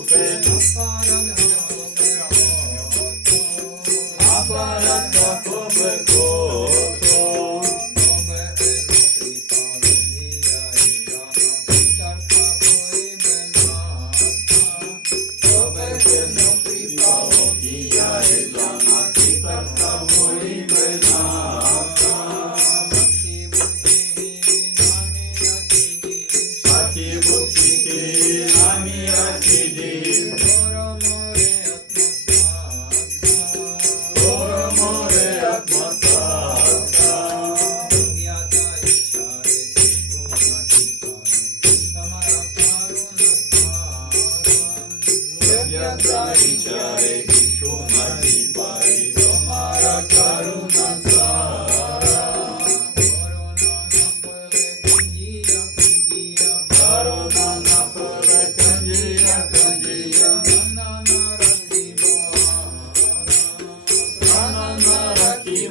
રૂપે અપરત ખૂબ ખોટો નોકરી પાઓ કિયા હે જાનાથી કરતા હોઈ બેના સાચી બુદ્ધિ કે નામી અતિજી મોરે આત્મસાતા વિચારે કીશું નથી પાઈ તમારા કરુણા સારા કરુણા ના ફરે કંજીયા કંજીયા ના રાખી